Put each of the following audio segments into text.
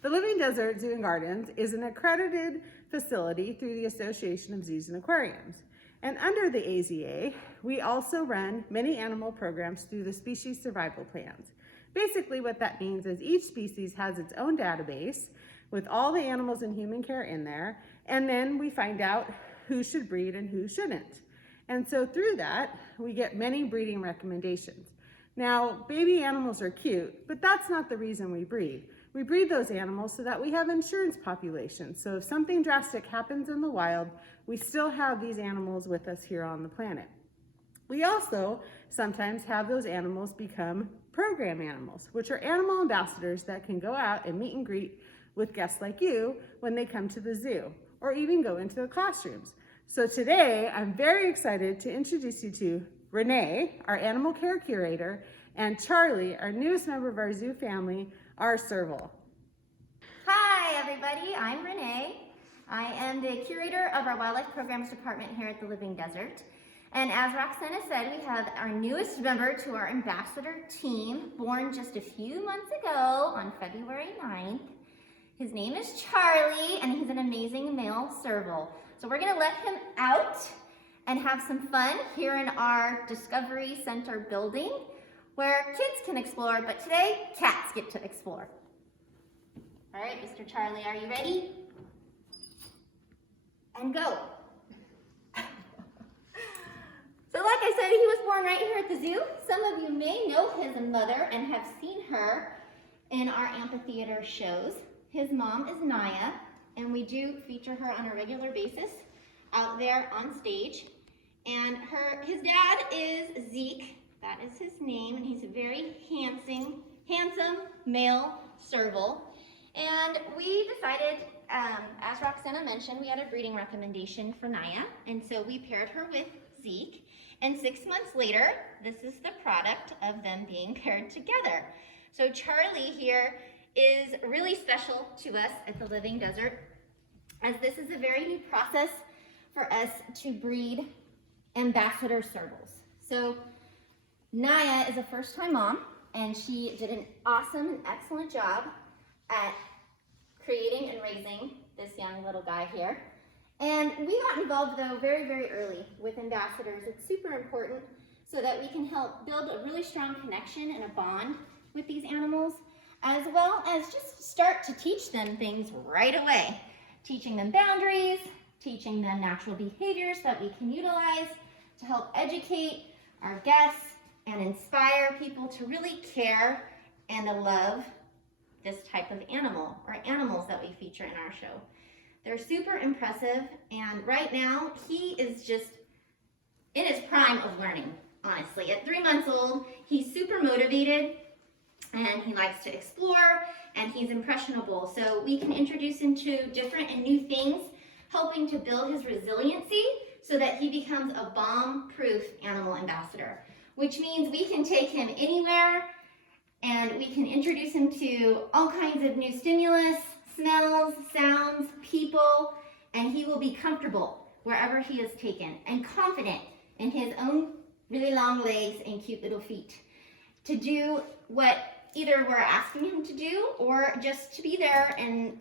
The Living Desert Zoo and Gardens is an accredited facility through the Association of Zoos and Aquariums. And under the AZA, we also run many animal programs through the species survival plans. Basically what that means is each species has its own database with all the animals in human care in there, and then we find out who should breed and who shouldn't. And so through that, we get many breeding recommendations. Now, baby animals are cute, but that's not the reason we breed. We breed those animals so that we have insurance populations. So if something drastic happens in the wild, we still have these animals with us here on the planet. We also sometimes have those animals become program animals, which are animal ambassadors that can go out and meet and greet with guests like you when they come to the zoo, or even go into the classrooms. So today, I'm very excited to introduce you to Renee, our animal care curator, and Charlie, our newest member of our zoo family, our Serval. Hi everybody, I'm Renee. I am the curator of our wildlife programs department here at the Living Desert. And as Roxana said, we have our newest member to our ambassador team, born just a few months ago on February 9th. His name is Charlie, and he's an amazing male serval. So we're gonna let him out and have some fun here in our Discovery Center building where kids can explore, but today cats get to explore. All right, Mr. Charlie, are you ready? And go. So like I said, he was born right here at the zoo. Some of you may know his mother and have seen her in our amphitheater shows. His mom is Naya, and we do feature her on a regular basis out there on stage. And his dad is Zeke, that is his name, and he's a very handsome male serval. And we decided, as Roxana mentioned, we had a breeding recommendation for Naya, and so we paired her with Zeke. And 6 months later, this is the product of them being paired together. So Charlie here is really special to us at the Living Desert, as this is a very new process for us to breed ambassador servals. So Naya is a first-time mom, and she did an awesome and excellent job at creating and raising this young little guy here. And we got involved though very, very early with ambassadors. It's super important so that we can help build a really strong connection and a bond with these animals, as well as just start to teach them things right away. Teaching them boundaries, teaching them natural behaviors that we can utilize to help educate our guests and inspire people to really care and to love this type of animal, or animals that we feature in our show. They're super impressive, and right now he is just in his prime of learning, honestly. At 3 months old, he's super motivated, and he likes to explore, and he's impressionable. So we can introduce him to different and new things, helping to build his resiliency so that he becomes a bomb-proof animal ambassador, which means we can take him anywhere, and we can introduce him to all kinds of new stimulus, smells, sounds, people, and he will be comfortable wherever he is taken and confident in his own really long legs and cute little feet to do what either we're asking him to do or just to be there and,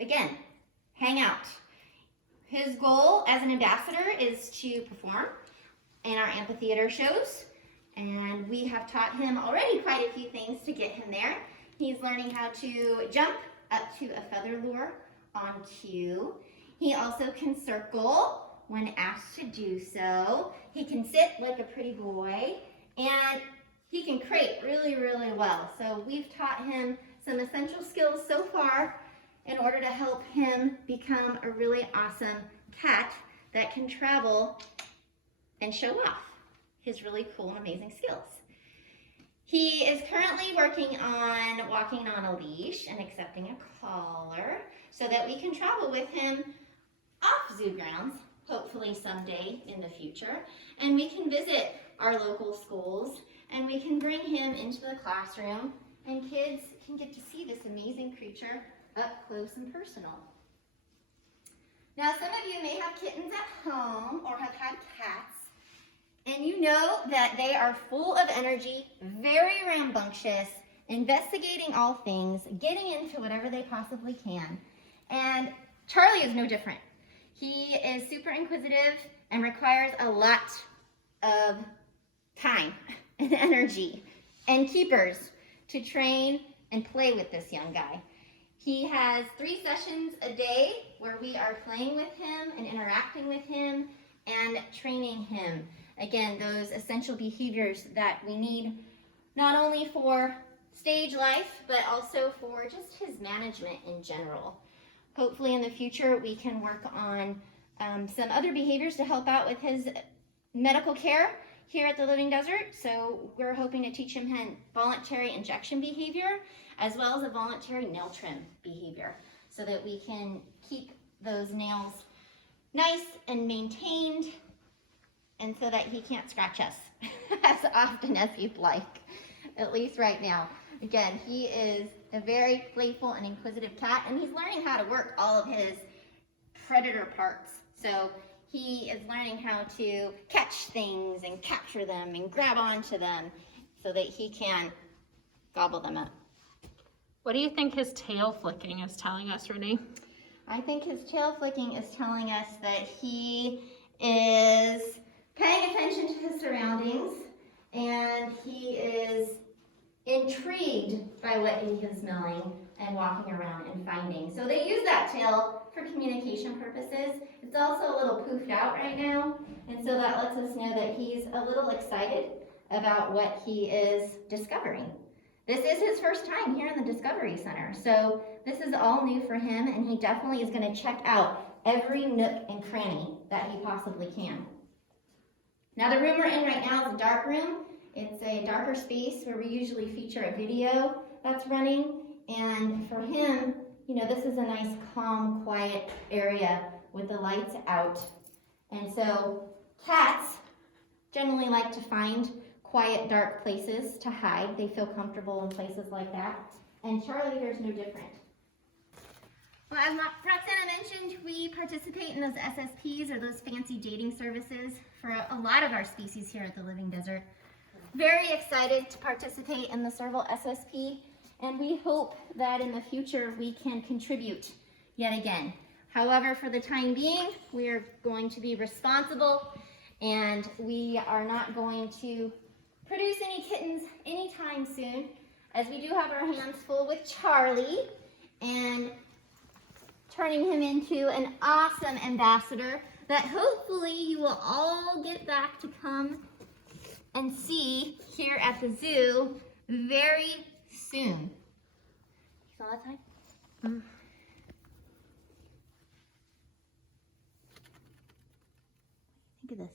again, hang out. His goal as an ambassador is to perform in our amphitheater shows, and we have taught him already quite a few things to get him there. He's learning how to jump up to a feather lure on cue. He also can circle when asked to do so. He can sit like a pretty boy, and he can crate really, really well. So we've taught him some essential skills so far in order to help him become a really awesome cat that can travel and show off his really cool and amazing skills. He is currently working on walking on a leash and accepting a collar so that we can travel with him off zoo grounds, hopefully someday in the future, and we can visit our local schools, and we can bring him into the classroom, and kids can get to see this amazing creature up close and personal. Now, some of you may have kittens at home or have had cats, and you know that they are full of energy, very rambunctious, investigating all things, getting into whatever they possibly can. And Charlie is no different. He is super inquisitive and requires a lot of time and energy and keepers to train and play with this young guy. He has 3 sessions a day where we are playing with him and interacting with him and training him. Again, those essential behaviors that we need not only for stage life, but also for just his management in general. Hopefully in the future we can work on some other behaviors to help out with his medical care here at the Living Desert. So we're hoping to teach him voluntary injection behavior as well as a voluntary nail trim behavior so that we can keep those nails nice and maintained and so that he can't scratch us as often as he'd like, at least right now. Again, he is a very playful and inquisitive cat, and he's learning how to work all of his predator parts. So he is learning how to catch things and capture them and grab onto them so that he can gobble them up. What do you think his tail flicking is telling us, Renee? I think his tail flicking is telling us that he is paying attention to his surroundings and he is intrigued by what he is smelling and walking around and finding. So they use that tail for communication purposes. It's also a little poofed out right now, and so that lets us know that he's a little excited about what he is discovering. This is his first time here in the Discovery Center, so this is all new for him, and he definitely is going to check out every nook and cranny that he possibly can. Now the room we're in right now is a dark room. It's a darker space where we usually feature a video that's running, and for him, you know, this is a nice, calm, quiet area with the lights out. And so cats generally like to find quiet, dark places to hide. They feel comfortable in places like that. And Charlie here is no different. Well, as Roxana mentioned, we participate in those SSPs, or those fancy dating services, for a lot of our species here at the Living Desert. Very excited to participate in the Serval SSP, and we hope that in the future we can contribute yet again. However, for the time being, we are going to be responsible, and we are not going to produce any kittens anytime soon, as we do have our hands full with Charlie and turning him into an awesome ambassador that hopefully you will all get back to come and see here at the zoo very soon. You saw that time? Think of this.